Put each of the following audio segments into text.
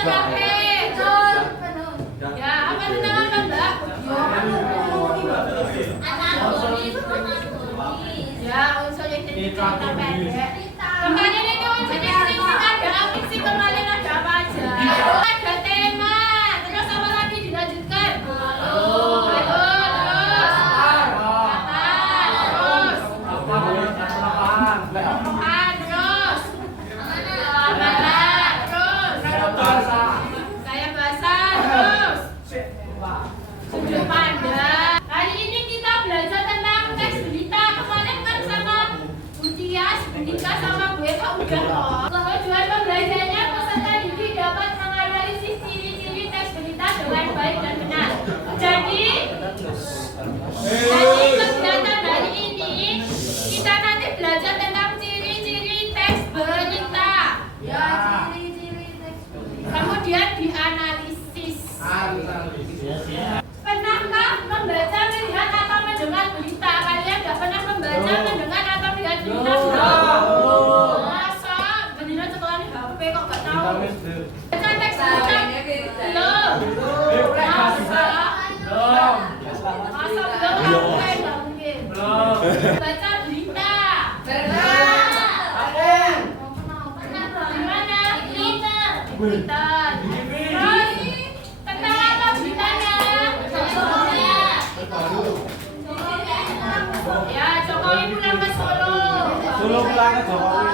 tengah P. Ya, apa tentang apa, Mbak? Anatomis. Ya, unsur yang cerita pendek. Kemarin itu unsur yang cerita ada apa sih kemarin ada apa aja? Ada tema. Terus apa lagi dilanjutkan? Halo, terus. Sudut pandang. Hari ini kita belajar tentang teks berita. Kemarin kan sama Bu Tias, Bu Nika sama Bu Eka udah kok. Tujuan pembelajarannya peserta didik dapat menganalisis ciri-ciri teks berita dengan baik dan benar. Jadi kegiatan hari ini kita nanti belajar tentang ciri-ciri teks berita. Ya, ciri-ciri teks berita. Kemudian dianalisis. Pernahkah membaca, melihat atau mendengar berita? Kalian nggak pernah membaca, mendengar atau melihat berita? Masa beneran sekolah di HP kok nggak tahu? Baca teks berita? Belum. Masa belum? Nggak mungkin. Baca berita? Gimana? Twitter. Terus tentang apa beritanya? Ya, Jokowi pulang ke Solo. Solo pulang ke Jokowi.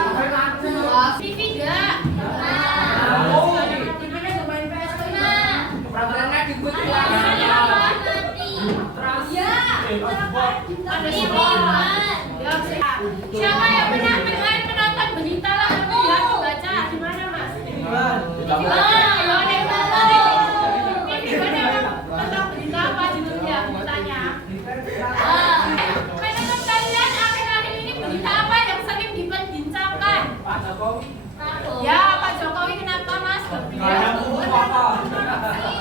TV enggak? Gimana main PS Peraturannya dibuat siapa yang pernah menonton berita lalu melihat membaca? Di mana, Mas? Tentang berita apa judulnya? Beritanya. Menurut kalian akhir-akhir ini berita apa yang sering diperbincangkan? Pak Jokowi. Ya, Pak Jokowi kenapa, Mas?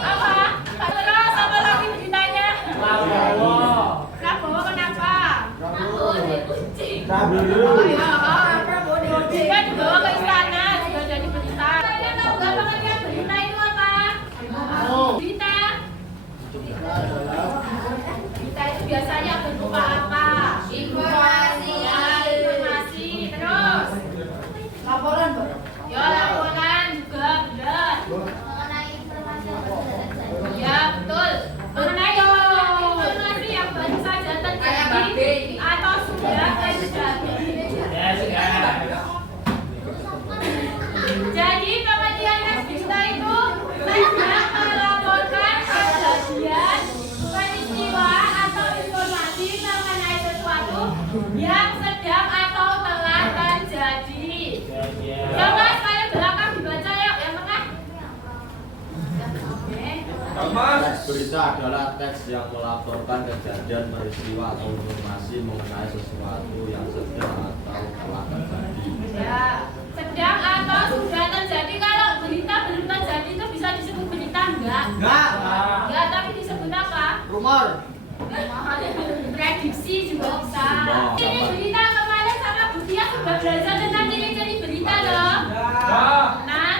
Apa? Terus apa lagi beritanya? Prabowo kenapa? Oh iya, Prabowo diuji kan dibawa ke istana juga jadi berita. Kalian tahu nggak pengertian berita itu apa? Berita. Berita itu biasanya berupa apa? Informasi. Ya, informasi. Terus laporan, Mbak. ya laporan juga benar. Mengenai informasi yang baru saja. Ya betul. Mengenai informasi yang baru saja terjadi atau sudah terjadi. Jadi pengertian teks berita itu sedang melaporkan kejadian, peristiwa atau informasi mengenai sesuatu yang sedang atau telah terjadi. Coba sekali belakang dibaca yuk, yang tengah. Teks berita adalah teks yang melaporkan kejadian, peristiwa atau informasi mengenai sesuatu yang sedang atau telah terjadi. Ya, sedang atau sudah terjadi. Kalau berita belum terjadi itu bisa disebut berita enggak? Enggak. Ya, tapi disebut apa? Rumor. Prediksi juga bisa. Ini berita kemarin sama Bu Tia sudah belajar tentang ciri-ciri berita loh. Nah,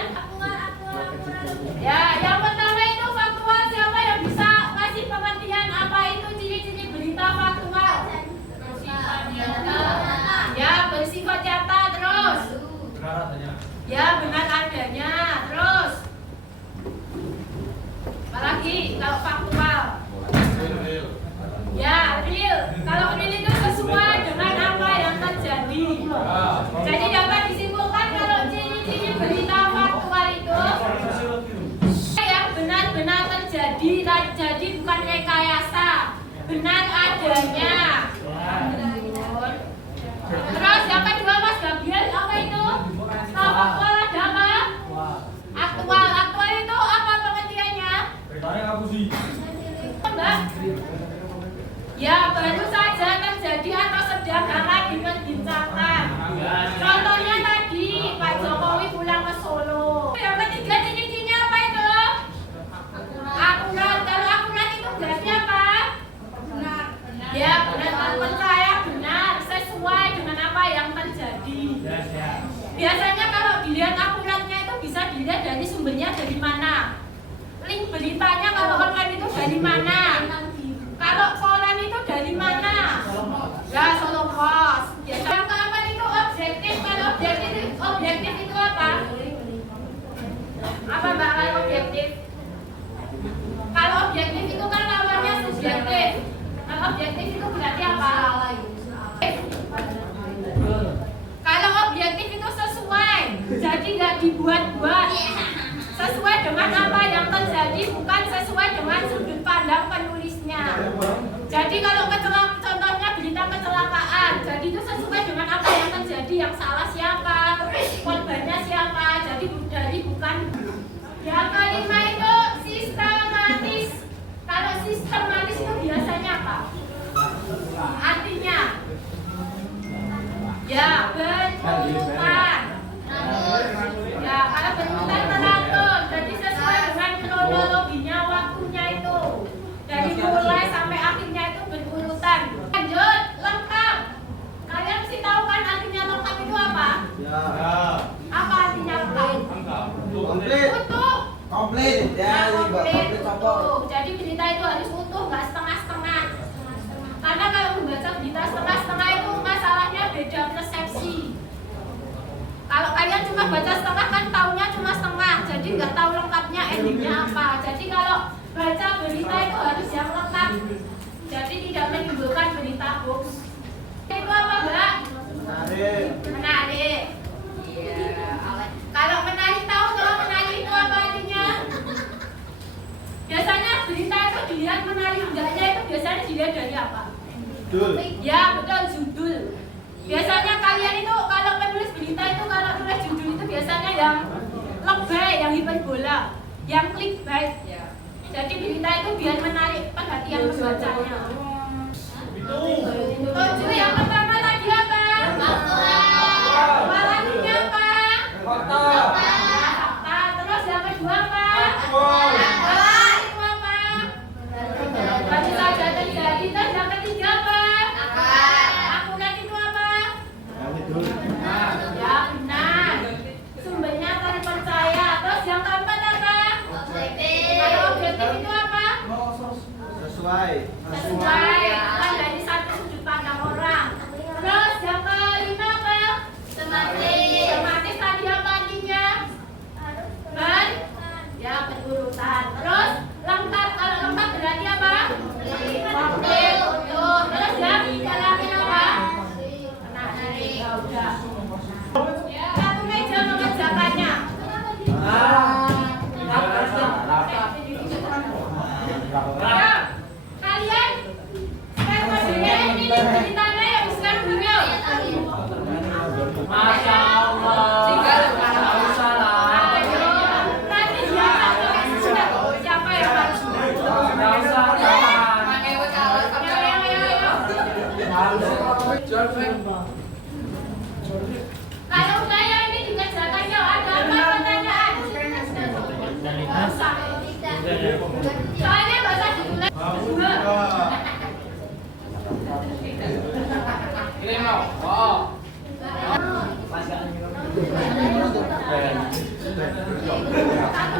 ya, yang pertama itu faktual. Siapa yang bisa kasih pengertian apa itu ciri-ciri berita faktual? Ya, bersifat nyata. Terus ya, benar adanya. Terus apalagi kalau faktual? Ya, real. Kalau real itu sesuai dengan apa yang terjadi. Jadi dapat disimpulkan kalau ciri-ciri berita faktual itu yang benar-benar terjadi, bukan rekayasa, benar adanya. Terus yang kedua, Mas Gabriel, apa itu? Faktual sumbernya dari mana? Link beritanya kalau online itu dari mana? Kalau koran itu dari mana? Ya, Solo Pos. Ya, yang keempat itu objektif. Kalau objektif itu apa? Apa Mbak kalau objektif? Kalau objektif itu kan lawannya subjektif. Kalau objektif itu berarti apa? Kalau objektif itu sesuai, jadi nggak dibuat-buat. Sesuai dengan apa yang terjadi, bukan sesuai dengan sudut pandang penulisnya. Jadi kalau contohnya berita kecelakaan, jadi itu sesuai dengan apa yang terjadi, yang salah siapa, korbannya siapa. Jadi bukan. Yang kelima itu sistematis. Kalau sistematis itu biasanya apa? Artinya, ya berurutan. Ya, kalau berurutan teratur, jadi sesuai dengan kronologinya waktunya itu. Dari mulai sampai akhirnya itu berurutan. Lanjut, lengkap. Kalian mesti tahu kan artinya lengkap itu apa? Ya. Apa artinya lengkap? Komplit. Utuh. Komplit. Ya, komplit apa? Utuh. Jadi berita itu harus utuh, nggak setengah-setengah. Karena kalau membaca berita setengah-setengah itu masalahnya beda persepsi. Kalau kalian cuma baca setengah kan taunya cuma setengah, jadi nggak tahu lengkapnya endingnya apa. Jadi kalau baca berita itu harus yang lengkap, jadi tidak menimbulkan berita hoax. Itu apa Mbak? Menarik. Menarik. Kalau menarik tahu kalau menarik itu apa artinya? Biasanya berita itu dilihat menarik enggaknya itu biasanya dilihat dari apa? Judul. Ya betul, judul. Biasanya kalian itu kalau penulis berita itu kalau tulis judul itu biasanya yang lebay, yang hiperbola, yang clickbait. Jadi berita itu biar menarik perhatian pembacanya. Tujuh yang pertama tadi apa? Artinya apa? Fakta. Fakta. Terus yang kedua apa? Itu apa? Baru saja terjadi. Terus yang ketiga apa? Akurat itu apa? Ya benar. Sumbernya terpercaya. Terus yang keempat apa? Kalau objektif itu apa? Sesuai. Sesuai. Kan dari satu sudut pandang orang. Terus yang kelima apa? Tematis tadi apa artinya? Ya berurutan. Terus lengkap. Kalau lengkap berarti apa? Komplit. Utuh. Terus yang terakhir apa? Menarik. Ya udah. Satu meja mengerjakannya. Ya, kalian metodenya ini beritanya yang bukan beliau. Masya Allah. Ayo, nanti siapa yang harus? Kalau udah ya ini dikerjakan ya, ada apa pertanyaan? Soalnya bahasa ditulis. Ini mau. Oh. Satu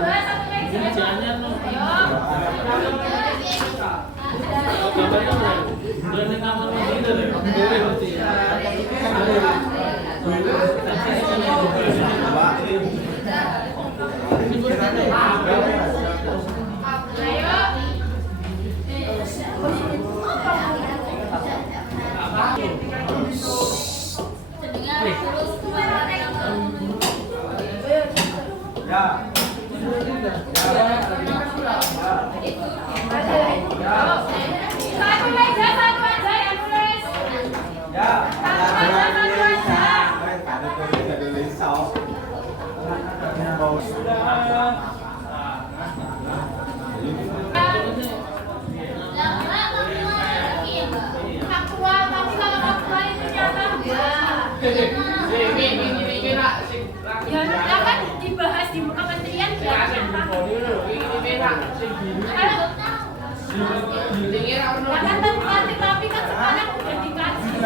meja. Ya. Satu meja, satu aja yang nulis. Ya. Satu aja. Faktual, tapi kalau faktual itu nyata ya kan dibahas di kementerian ya kan tapi kan sekarang udah dikasih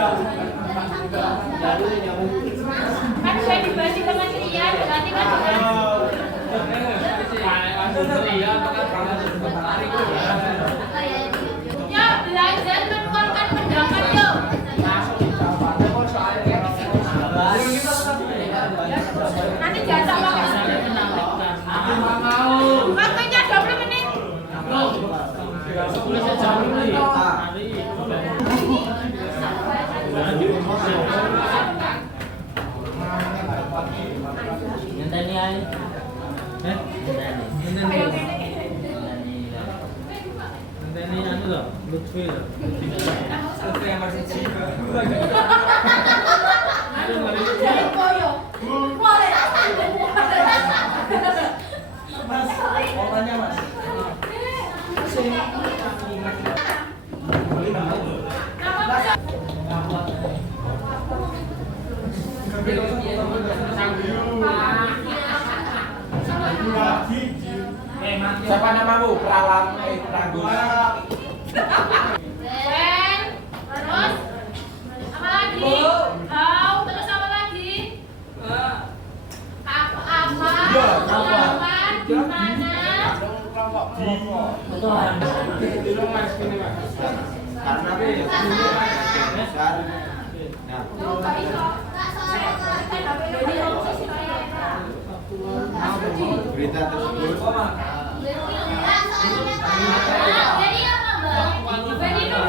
kan udah dibahas di kementerian berarti kan udah Nanti jatuh pakai. Waktunya 20 menit. Ngenteni ae. Ngenteni anu lho, Lutfi lho. Lutfi yang masih cilik. Siapa namamu? Pralang Pragus. Ben, terus apa lagi? Kau terus apa lagi? Apa? Di mana? Karena berita tersebut Jadi apa, Bang? Jadi itu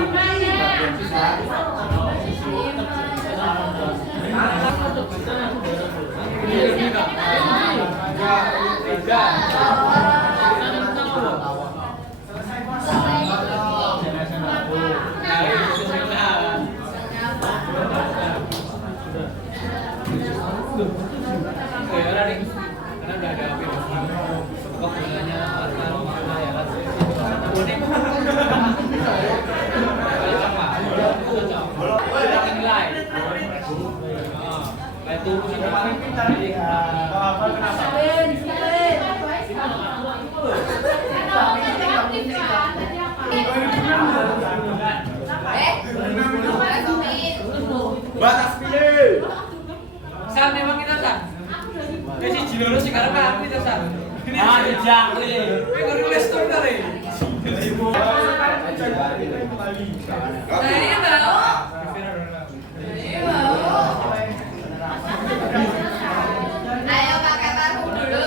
Batas pilih. San memang kita San. Si Jilolo sekarang kan kita San. Ini jejak Kowe kudu nulis tuh kali. Ini mau. Ayo pakai parfum dulu.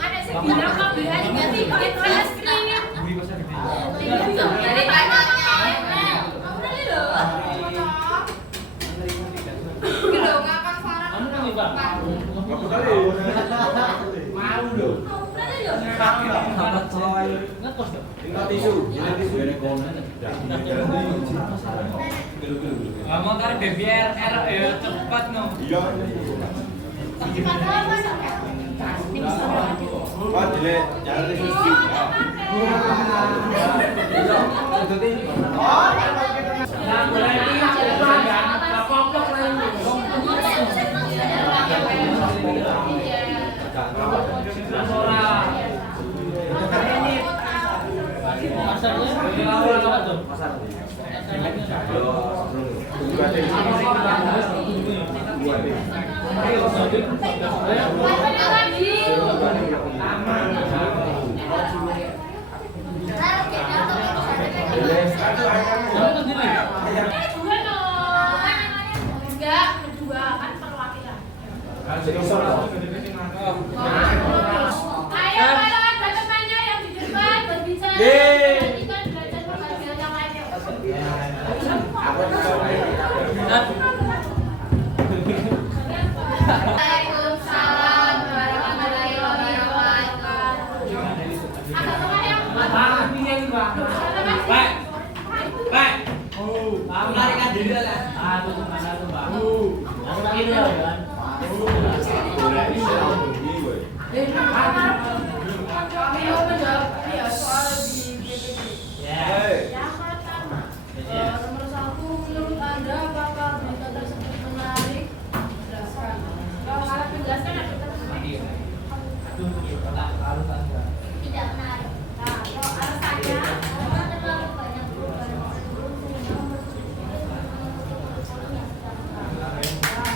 ada sebilang kau bilang ganti pakai es krim. Dari pacarnya. Udah loh. Gitu ngapa Farah? Mau dong. Ngomong karo BBR ya cepat no. Iya. Wah, jelek. Jangan revisi. Kedua kan perwakilan. Ayo kalau ada temannya yang di depan berbicara, nanti kan belajar pembagian yang lainnya. Waalaikumsalam warahmatullahi wabarakatuh. Ada teman yang Baik. Aku larikan diri lah. Aku kemana tuh, Mbak? Aku lagi dulu ya, Yang pertama, nomor 1, menurut Anda apakah berita tersebut menarik? Jelaskan. Kalau harap menjelaskan ada Tidak menarik. Nah, kalau alasannya, Karena terlalu banyak perubahan sebelum sehingga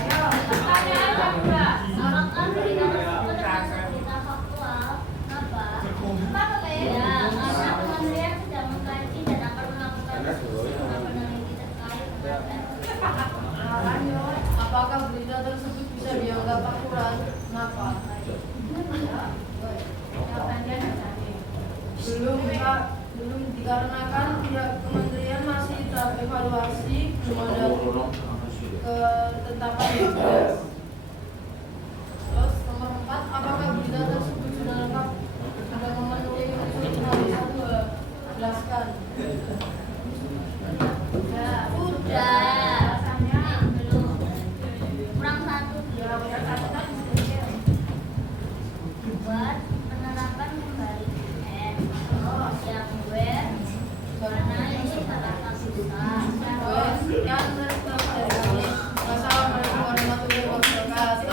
ayo, pertanyaan kedua. Apakah berita tersebut termasuk berita faktual? Apa? Ya, karena kementerian sedang mengkaji dan akan tadi gimana ketetapan bebas. Terus nomor 4, apakah berita tersebut sudah lengkap sudah memenuhi unsur satu jelaskan. Ya, Udah. alasannya Belum. Kurang satu. ya udah satu tadi sudah. Buat penerapan kembali UN. Yang web. Karena ini salah satu Terus yang dari kami. Wassalamualaikum warahmatullahi wabarakatuh.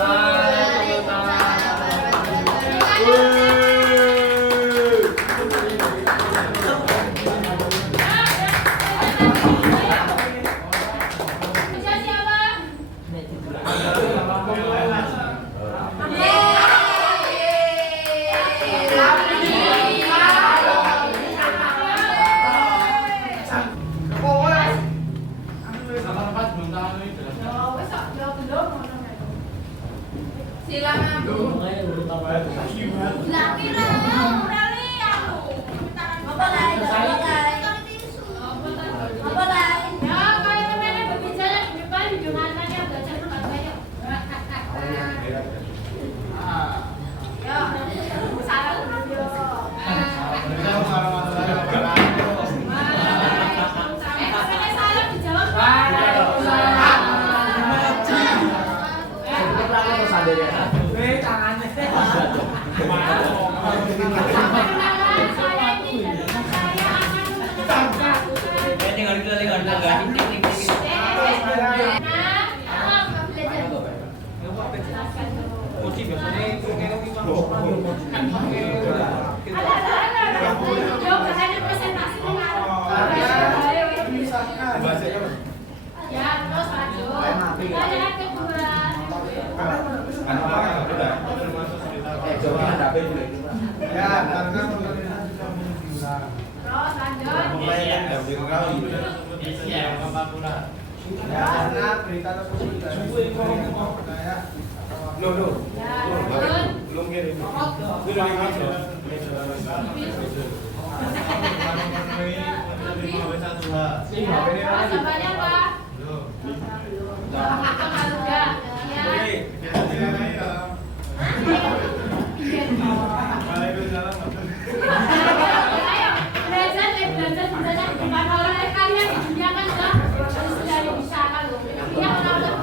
Bisa siapa? Silakan Bu. Apa lain? Apa lain? Ya, kalau temannya berbicara di depan hidung anaknya belajar tempat banyak. Ya, salah dulu. Salah dijawab. Perkenalan, saya ini dan teman saya akan ya, terus lanjut. Pertanyaan kedua. Terus lanjut. Karena berita tersebut tidak percaya. Ya, lanjut. Belum kirim. Jawabannya apa? Apa udah? Ya. Ayo, belajar belajar di mana orang kalian di dunia kan sudah bisa kan loh. Iya kenapa belum?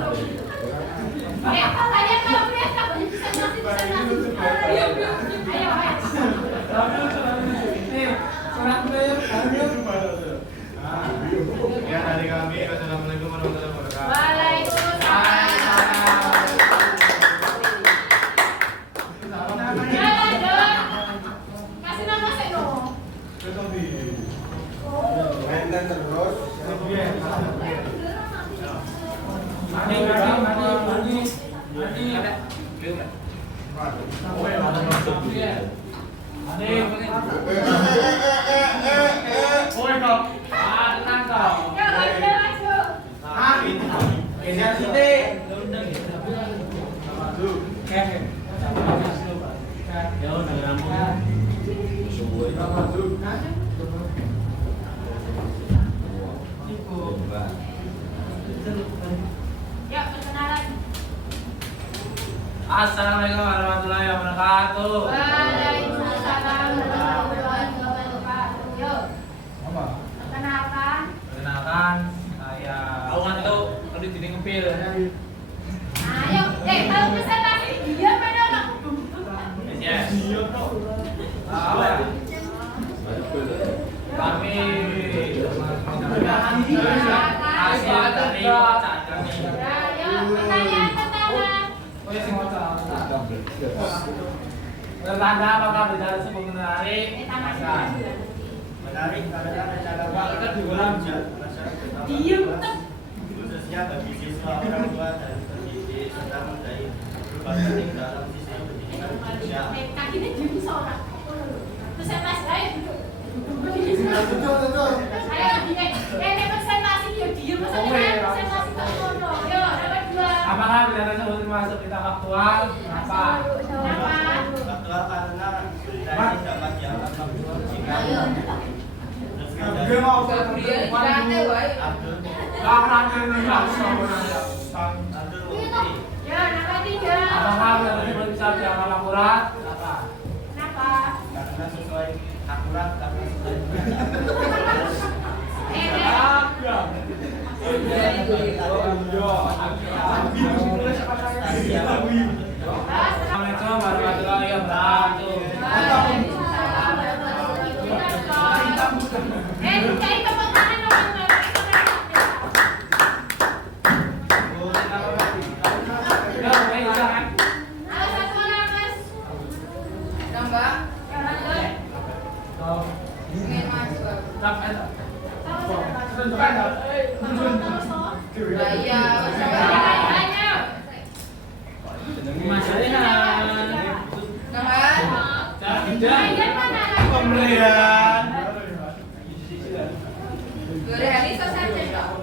Kalian kalau kuliah kan bisa ngasih. Ayo. Ya dari kami, assalamualaikum warahmatullahi wabarakatuh. Waalaikumsalam. Ya lanjut. Kasih nama saya dong. Mainkan terus. Ya lanjut. Ya perkenalan. Assalamualaikum warahmatullahi wabarakatuh. Waalaikumsalam warahmatullahi wabarakatuh. Yuk. Perkenalkan. Perkenalkan, saya ngantuk, tadi jadi ngepil. Ayo, kalau presentasi dia pada anak. Yes. Apa ya? Kami hasil dari wacana kami. Ya, yuk pertanyaan pertama. Bertanda apakah berita tersebut menarik? Menarik karena rencana Kita diulang. Diem. khususnya bagi siswa, orang tua dan pendidik serta mendai berbagai dalam sistem pendidikan Indonesia. Kakinya diem seorang. Presentasi ayo duduk. Ayo ini presentasi dia diem presentasi tak ngono. Yo, dapat dua. Apakah berita tersebut termasuk berita faktual? Kenapa? Kenapa? Faktual karena berita ini dapat dianggap faktual jika resmi dari Abdul Abdul Mukti. Ya, nama 3. Kenapa? Kenapa? Karena sesuai akurat karena sesuai. Assalamualaikum warahmatullahi wabarakatuh. Cari tepuk tangan teman-teman. Halo, satu orang, Mas. Nambah, Ya, lanjut. ingin masuk. Lah iya, Nambah, Pemberian. Realisa saja dong.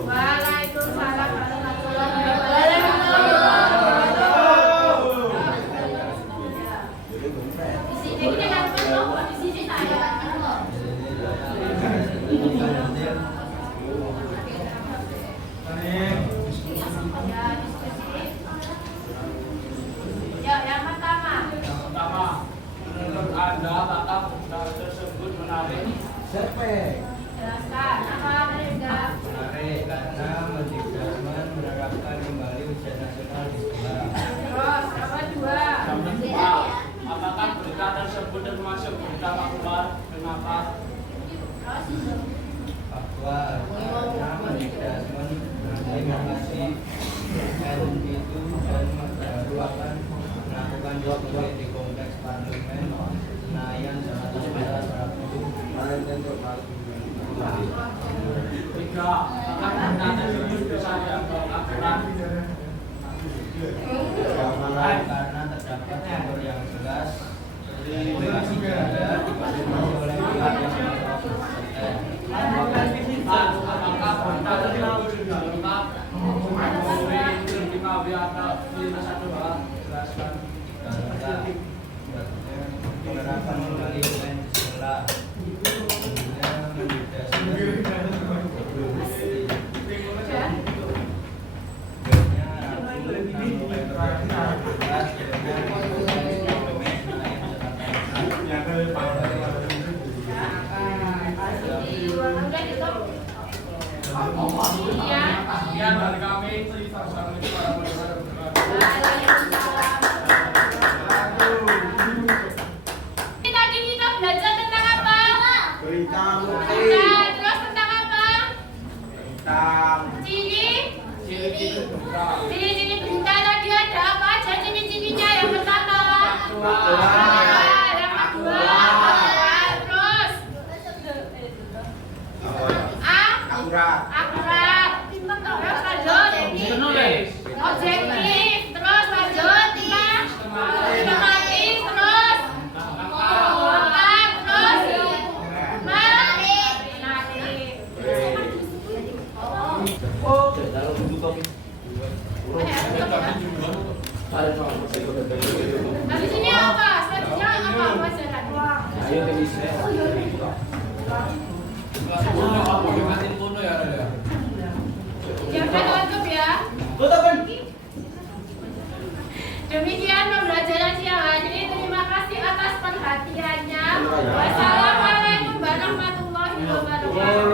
Waalaikumsalam warahmatullahi wabarakatuh. Di sini kita kan belum, di sini saya. Ya, diskusi. Ya, yang pertama. Menurut Anda kata tersebut menarik? Jelaskan apa mereka. Menarik karena mendikbud menerapkan kembali ujian nasional di sekolah. Terus, apa 2? Yang kedua, apakah berita tersebut termasuk berita populer? Kenapa? Terus, Bahwa karena mendikbud menginformasi itu dan baru akan melakukan jokowi di kompleks parlemen Senayan Jakarta Selatan Rabu. Tiga, apakah berita tersebut bisa dianggap akurat? Karena terdapat sumber yang jelas informasi ganda dikonfirmasi oleh pihak yang berkompeten. Apakah berita tersebut sudah lengkap? Terima jelaskan. Penerapan kembali UN di sekolah. udah ditutup. Iya. Sekian dari kami. Assalamualaikum warahmatullahi wabarakatuh. Waalaikumsalam. Tadi kita belajar tentang apa? Berita Nah, terus tentang apa? tentang Ciri-ciri berita tadi ada apa aja ciri-cirinya? Yang pertama, yang kedua, terus akurat. akurat, terus lanjut, objektif, terus lanjut, sistematis, terus lengkap, terus menarik. Habis ini apa? Selanjutnya apa pelajaran? Jangan tutup ya. Demikian pembelajaran siang hari ini. Terima kasih atas perhatiannya. Wassalamualaikum warahmatullahi wabarakatuh.